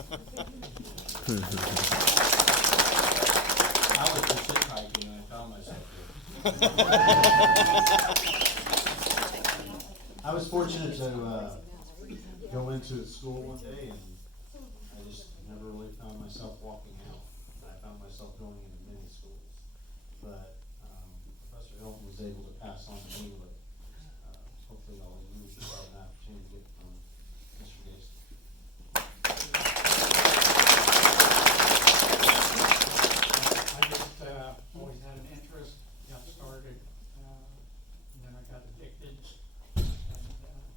I was just hitchhiking and I found myself here. I was fortunate to go into school one day and I just never really found myself walking out. I found myself going into many schools. But Professor Hilton was able to pass on to me what hopefully all of you will have an opportunity to get from Mr. Geyston. I just always had an interest, got started, and then I got addicted, and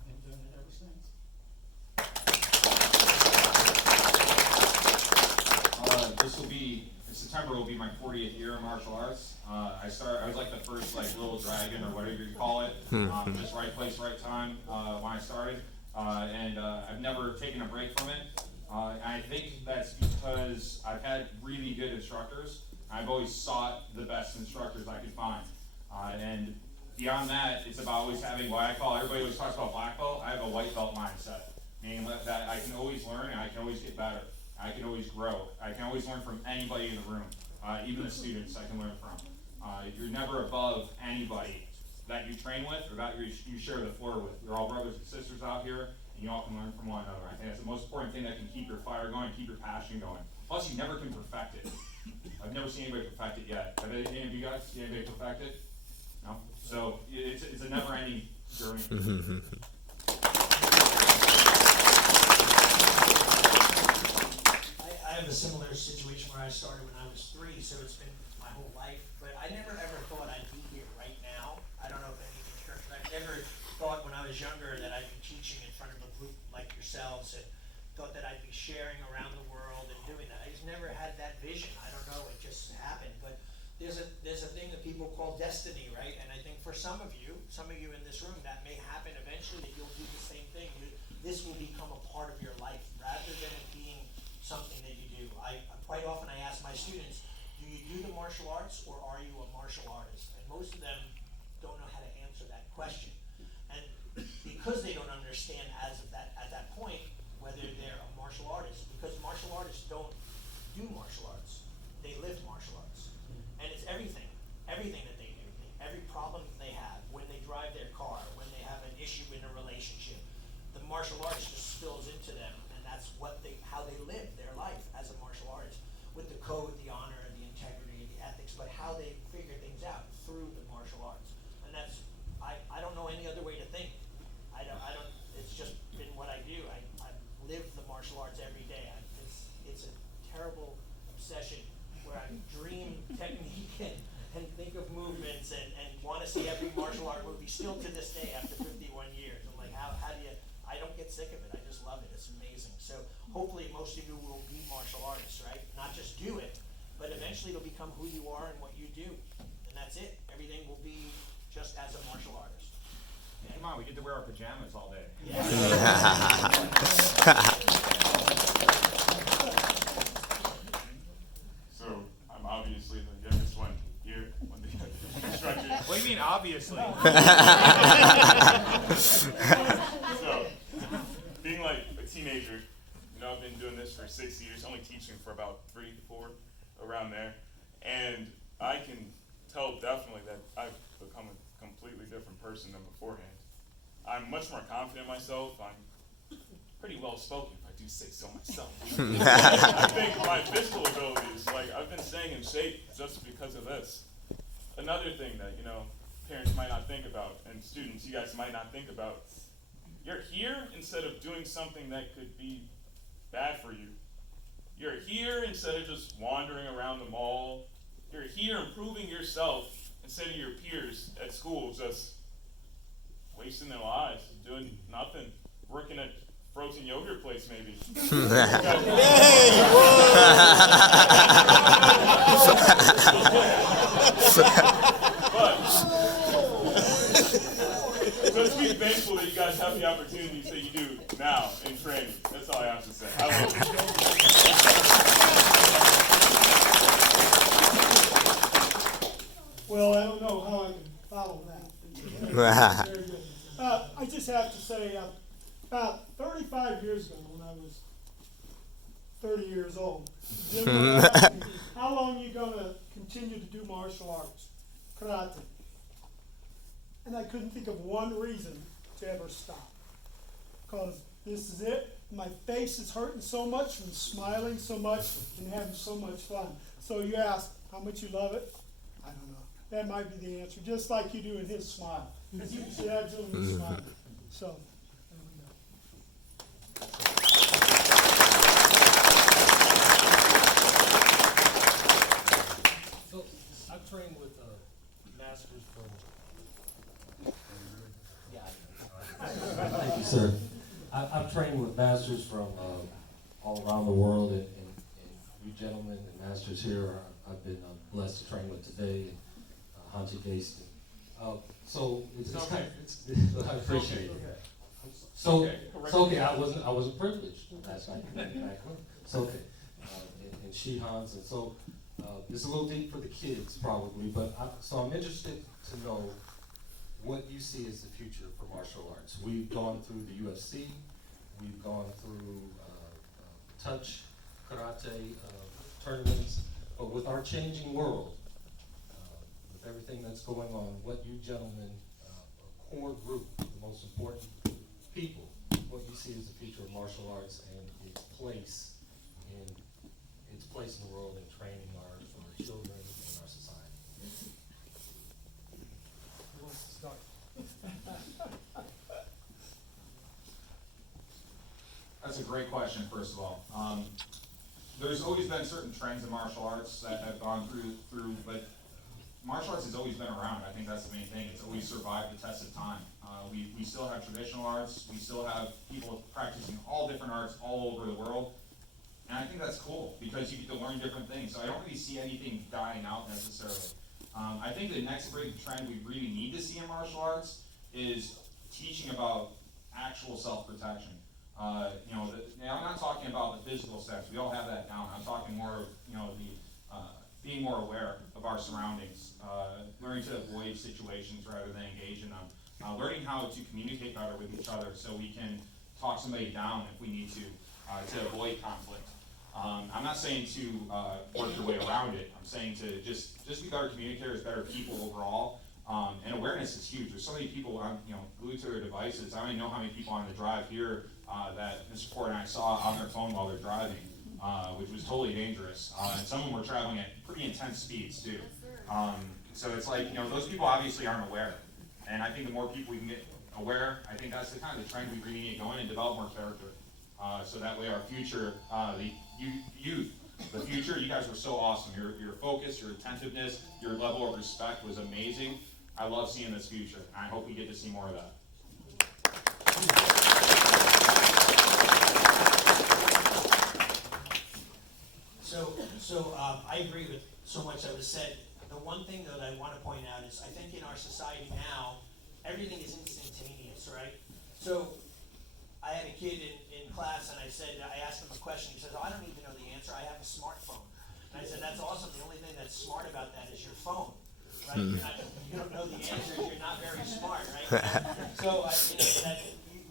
been doing it ever since. In September will be my 40th year in martial arts. I was like the first little dragon or whatever you call it. Just right place, right time when I started. And I've never taken a break from it. And I think that's because I've had really good instructors. I've always sought the best instructors I could find. And beyond that, it's about always having what I call, everybody always talks about black belt. I have a white belt mindset, meaning that I can always learn and I can always get better. I can always grow. I can always learn from anybody in the room, even the students I can learn from. You're never above anybody that you train with or that you share the floor with. You're all brothers and sisters out here, and you all can learn from one another. I think that's the most important thing that can keep your fire going, keep your passion going. Plus, you never can perfect it. I've never seen anybody perfect it yet. Have any of you guys seen anybody perfect it? No? So it's a never-ending journey. I have a similar situation where I started when I was 3, so it's been my whole life. But I never ever thought I'd be here right now. I don't know if any of you church, but I never thought when I was younger that I'd be teaching in front of a group like yourselves, and thought that I'd be sharing around the world and doing that. I just never had that vision. I don't know, it just happened. But there's a thing that people call destiny, right? And I think for some of you in this room, that may happen eventually, that you'll do the same thing. This will become a part of your life rather than it being something that you do. Quite often I ask my students, do you do the martial arts or are you a martial artist? And most of them don't know how to answer that question. And because they don't understand at that point whether they're a martial artist, because martial artists don't do martial arts, they live martial arts. And it's everything that they do, every problem that they have, when they drive their car, when they have an issue in a relationship, the martial arts just spills into them, and that's how they live their life as a martial artist, with the code, the honor, the integrity, the ethics, but how they figure things out through the martial arts. And that's, I don't know any other way to think. I don't, it's just been what I do. I live the martial arts every day. It's a terrible obsession where I dream technique and think of movements and want to see every martial art movie still to this day after 51 years. I'm like, how do you, I don't get sick of it. I just love it. It's amazing. So hopefully most of you will be martial artists, right? Not just do it, but eventually it'll become who you are and what you do. And that's it. Everything will be just as a martial artist. Okay? Come on, we get to wear our pajamas all day. Yeah. So I'm obviously the youngest one here, one of the instructors. What do you mean, obviously? So, being like a teenager, I've been doing this for 6 years, only teaching for about 3 to 4, around there. And I can tell definitely that I've become a completely different person than beforehand. I'm much more confident in myself. I'm pretty well spoken, if I do say so myself. I think my physical abilities, I've been staying in shape just because of this. Another thing that, parents might not think about, and students, you guys might not think about, you're here instead of doing something that could be bad for you. You're here instead of just wandering around the mall. You're here improving yourself instead of your peers at school just wasting their lives, doing nothing, working at frozen yogurt place maybe. But just be thankful that you guys have the opportunities that you do now in training. That's all I have to say. I love it. Well, I don't know how I can follow that. Very good. I just have to say, about 35 years ago, when I was 30 years old. Then they asked me, how long are you going to continue to do martial arts, karate? And I couldn't think of one reason to ever stop. Because this is it. My face is hurting so much from smiling so much and having so much fun. So you ask how much you love it? I don't know. That might be the answer, just like you do in his smile. Because you can see that gentleman smiling. So, there we go. So I've trained with masters from. Thank you, sir. I've trained with masters from all around the world, and you gentlemen and masters here I've been blessed to train with today, and Hanshi Geyston. So it's kind of, I appreciate it. So it's okay. I wasn't privileged last night back home. It's okay. And Shihan's, and so it's a little deep for the kids probably, but so I'm interested to know what you see as the future for martial arts. We've gone through the UFC, we've gone through touch karate tournaments, but with our changing world, with everything that's going on, what you gentlemen, a core group, the most important people, what you see as the future of martial arts and its place in the world and training our children and our society. Who wants to start? That's a great question, first of all. There's always been certain trends in martial arts that have gone through, but martial arts has always been around. I think that's the main thing. It's always survived the test of time. We still have traditional arts. We still have people practicing all different arts all over the world. And I think that's cool because you get to learn different things. So I don't really see anything dying out necessarily. I think the next big trend we really need to see in martial arts is teaching about actual self-protection. Now I'm not talking about the physical sense. We all have that down. I'm talking more of, being more aware of our surroundings, learning to avoid situations rather than engage in them, learning how to communicate better with each other so we can talk somebody down if we need to avoid conflict. I'm not saying to work your way around it. I'm saying to just be better communicators, better people overall. And awareness is huge. There's so many people glued to their devices. I don't even know how many people on the drive here that Mr. Ford and I saw on their phone while they're driving, which was totally dangerous. And some of them were traveling at pretty intense speeds too. So it's like, those people obviously aren't aware. And I think the more people we can get aware, I think that's the kind of the trend we really need to go in and develop more character. So that way our future, the youth, the future, you guys were so awesome. Your focus, your attentiveness, your level of respect was amazing. I love seeing this future. I hope we get to see more of that. So I agree with so much that was said. The one thing that I want to point out is I think in our society now, everything is instantaneous, right? So I had a kid in class and I asked him a question. He says, I don't need to know the answer. I have a smartphone. And I said, that's awesome. The only thing that's smart about that is your phone. Right? You don't know the answers, you're not very smart, right? So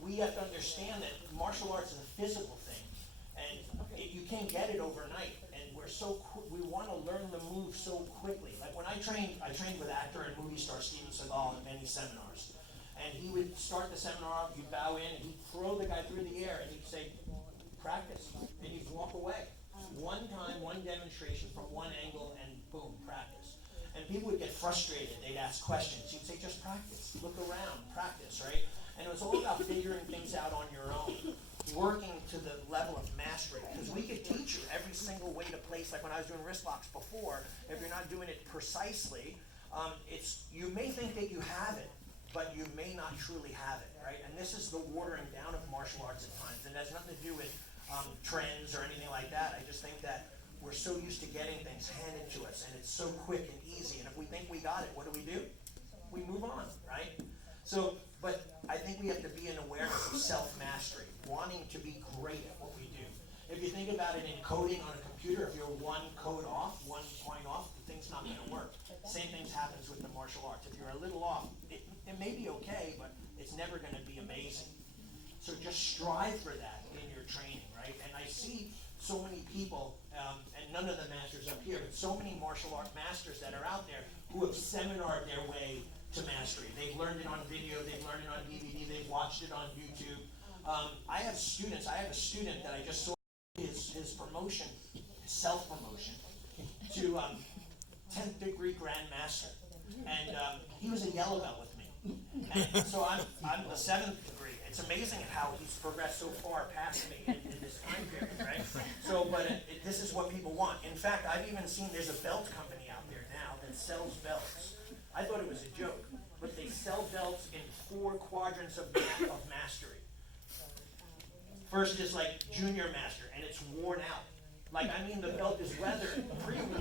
we have to understand that martial arts is a physical thing, and you can't get it overnight. And we want to learn the move so quickly. Like when I trained with actor and movie star Steven Seagal in many seminars, and he would start the seminar, you'd bow in, and he'd throw the guy through the air, and he'd say, practice, and you'd walk away. One time, one demonstration from one angle, and boom, practice. And people would get frustrated. They'd ask questions. You'd say, just practice. Look around. Practice, right? And it was all about figuring things out on your own, working to the level of mastery. Because we could teach you every single way to place, like when I was doing wrist locks before, if you're not doing it precisely, you may think that you have it, but you may not truly have it, right? And this is the watering down of martial arts at times. And it has nothing to do with trends or anything like that. I just think that we're so used to getting things handed to us, and it's so quick and easy. And if we think we got it, what do? We move on, right? So, but I think we have to be in awareness of self-mastery, wanting to be great at what we do. If you think about it in coding on a computer, if you're one code off, 1 point off, the thing's not going to work. Same thing happens with the martial arts. If you're a little off, it may be okay, but it's never going to be amazing. So just strive for that in your training, right? And I see so many people, and none of the masters up here, but so many martial art masters that are out there who have seminared their way to mastery. They've learned it on video, they've learned it on DVD, they've watched it on YouTube. I have students, I have a student that I just saw his promotion, his self-promotion, to 10th degree Grandmaster. And he was a yellow belt with me. And so I'm the 7th degree. It's amazing how he's progressed so far past me in this time period, right? So, but this is what people want. In fact, I've even seen there's a belt company out there now that sells belts. I thought it was a joke, but they sell belts in 4 quadrants of mastery. First is like junior master, and it's worn out. Like, I mean, the belt is weathered,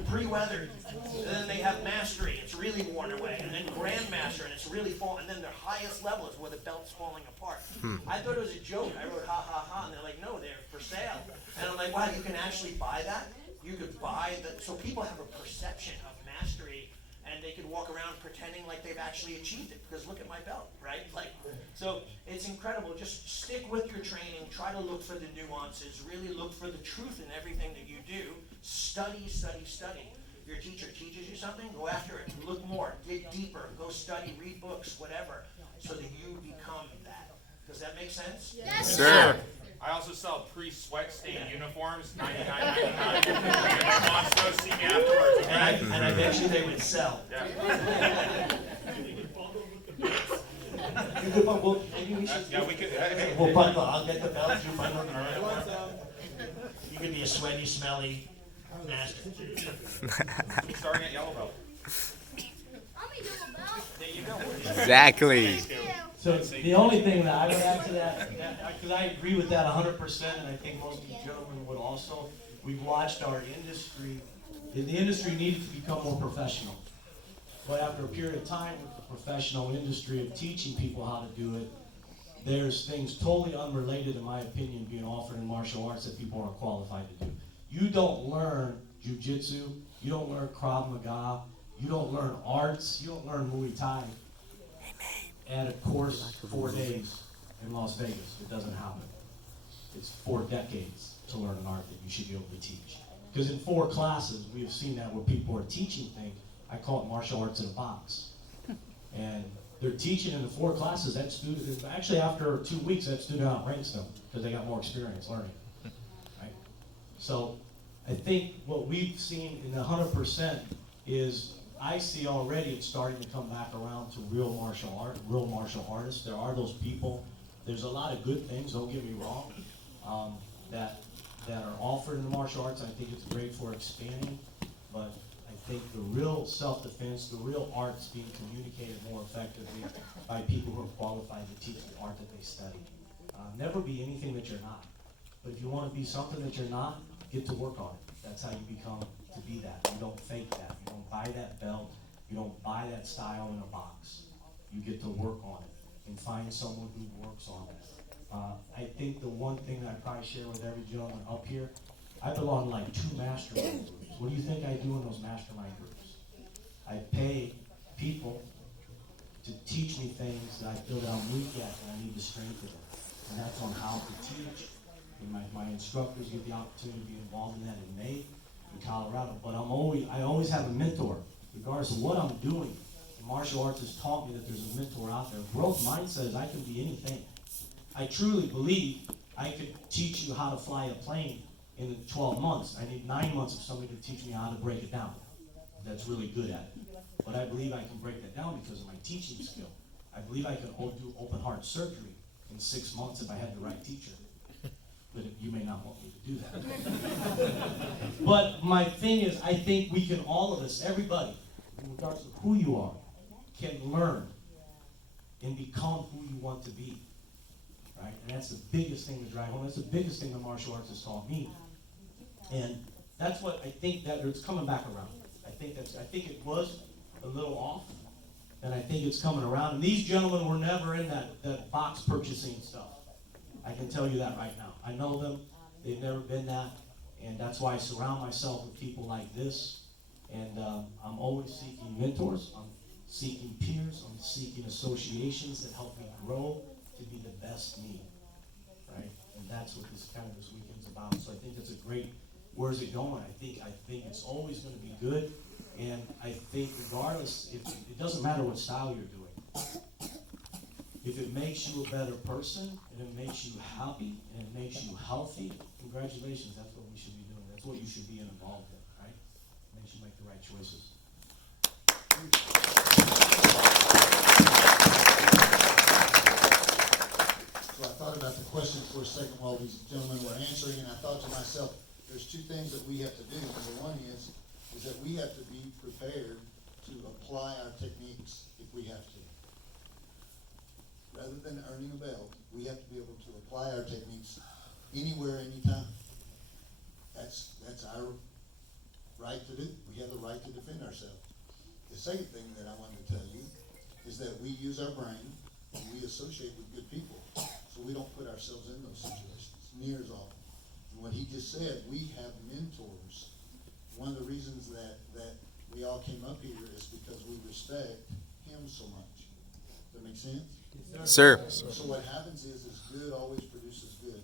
pre-weathered. And then they have mastery, it's really worn away. And then grandmaster, and it's really falling. And then their highest level is where the belt's falling apart. I thought it was a joke. I wrote ha ha ha, and they're like, no, they're for sale. And I'm like, wow, you can actually buy that? You could buy the, so people have a perception of mastery, and they could walk around pretending like they've actually achieved it, because look at my belt, right? Like, so it's incredible. Just stick with your training, try to look for the nuances, really look for the truth in everything that you do. Study, study, study. Your teacher teaches you something, go after it, look more, dig deeper, go study, read books, whatever, so that you become that. Does that make sense? Yes, sir. I also sell pre-sweat stained uniforms, $99.99. Your mom goes see me afterwards, okay? And I bet you they would sell. Yeah. You could, well, maybe we should. Yeah, we could. We'll bundle. I'll get the belts. You bundle them around. You could be a sweaty, smelly master. Starting at yellow belt. There you go. Exactly. So the only thing that I would add to that, because I agree with that 100%, and I think most of you gentlemen would also, we've watched our industry, the industry needed to become more professional. But after a period of time with the professional industry of teaching people how to do it, there's things totally unrelated, in my opinion, being offered in martial arts that people aren't qualified to do. You don't learn Jiu-Jitsu, you don't learn Krav Maga, you don't learn arts, you don't learn Muay Thai at a course 4 days in Las Vegas. It doesn't happen. It's 4 decades to learn an art that you should be able to teach. Because in 4 classes, we have seen that where people are teaching things, I call it martial arts in a box. And they're teaching in the 4 classes, that student, actually after 2 weeks, that student outranks them because they got more experience learning, right? So I think what we've seen in the 100% is I see already it's starting to come back around to real martial art, real martial artists. There are those people. There's a lot of good things, don't get me wrong, that are offered in the martial arts. I think it's great for expanding, but I think the real self-defense, the real art's being communicated more effectively by people who are qualified to teach the art that they study. Never be anything that you're not. But if you want to be something that you're not, get to work on it. That's how you become to be that. You don't fake that. You don't buy that belt. You don't buy that style in a box. You get to work on it and find someone who works on it. I think the one thing that I probably share with every gentleman up here, I belong to like 2 mastermind groups. What do you think I do in those mastermind groups? I pay people to teach me things that I feel that I'm weak at and I need to strengthen it. And that's on how to teach. And my instructors get the opportunity to be involved in that in May in Colorado. But I always have a mentor, regardless of what I'm doing. The martial arts has taught me that there's a mentor out there. Growth mindset is I can be anything. I truly believe I could teach you how to fly a plane in 12 months. I need 9 months of somebody to teach me how to break it down. That's really good at it. But I believe I can break that down because of my teaching skill. I believe I can do open heart surgery in 6 months if I had the right teacher. But you may not want me to do that. But my thing is, I think we can, all of us, everybody, regardless of who you are, can learn and become who you want to be. Right? And that's the biggest thing to drive home. That's the biggest thing the martial arts has taught me. And that's what I think that it's coming back around. I think it was a little off, and I think it's coming around. And these gentlemen were never in that box purchasing stuff. I can tell you that right now. I know them. They've never been that. And that's why I surround myself with people like this. And I'm always seeking mentors. I'm seeking peers. I'm seeking associations that help me grow to be the best me. Right? And that's what this weekend's about. So I think it's a great great. Where's it going? I think it's always going to be good, and I think regardless, if it doesn't matter what style you're doing. If it makes you a better person, and it makes you happy, and it makes you healthy, congratulations, that's what we should be doing. That's what you should be involved in, right? It makes you make the right choices. So I thought about the question for a second while these gentlemen were answering, and I thought to myself, there's two things that we have to do. Number one is that we have to be prepared to apply our techniques if we have to. Rather than earning a belt, we have to be able to apply our techniques anywhere, anytime. That's our right to do. We have the right to defend ourselves. The second thing that I wanted to tell you is that we use our brain and we associate with good people, so we don't put ourselves in those situations near as often. And what he just said, we have mentors. One of the reasons that we all came up here is because we respect him so much. Does that make sense? Sir. So what happens is good always produces good.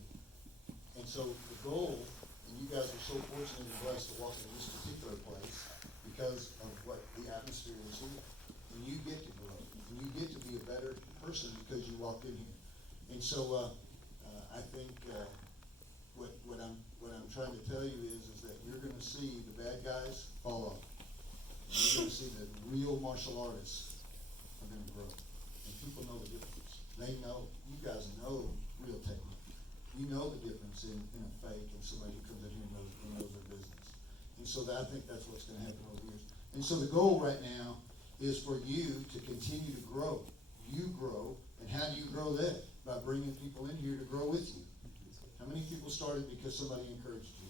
And so the goal, and you guys are so fortunate and blessed to walk into this particular place because of what the atmosphere is here. And you get to grow. And you get to be a better person because you walked in here. And so I think what I'm trying to tell you is that you're going to see the bad guys fall off. And you're going to see that real martial artists are going to grow. And people know the difference. They know, you guys know real technique. You know the difference in a fake and somebody who comes in here and knows their business. And so I think that's what's going to happen over the years. And so the goal right now is for you to continue to grow. You grow, and how do you grow that? By bringing people in here to grow with you. How many people started because somebody encouraged you?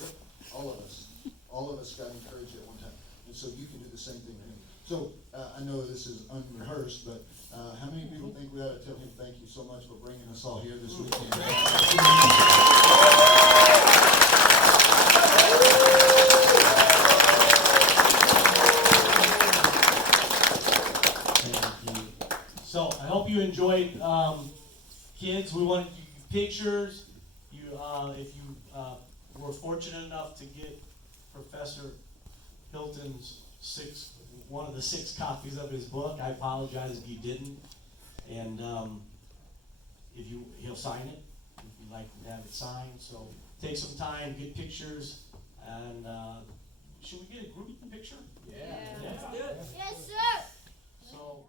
Yep, all of us. All of us got encouraged at one time. And so you can do the same thing to him. So I know this is unrehearsed, but how many people think we ought to tell him thank you so much for bringing us all here this weekend? Thank you. So I hope you enjoyed, kids. We wanted you pictures. If you were fortunate enough to get Professor Hilton's one of the 6 copies of his book, I apologize if you didn't. And he'll sign it if you'd like to have it signed. So take some time, get pictures, and should we get a group picture? Yeah. Yeah. Yes, sir. So.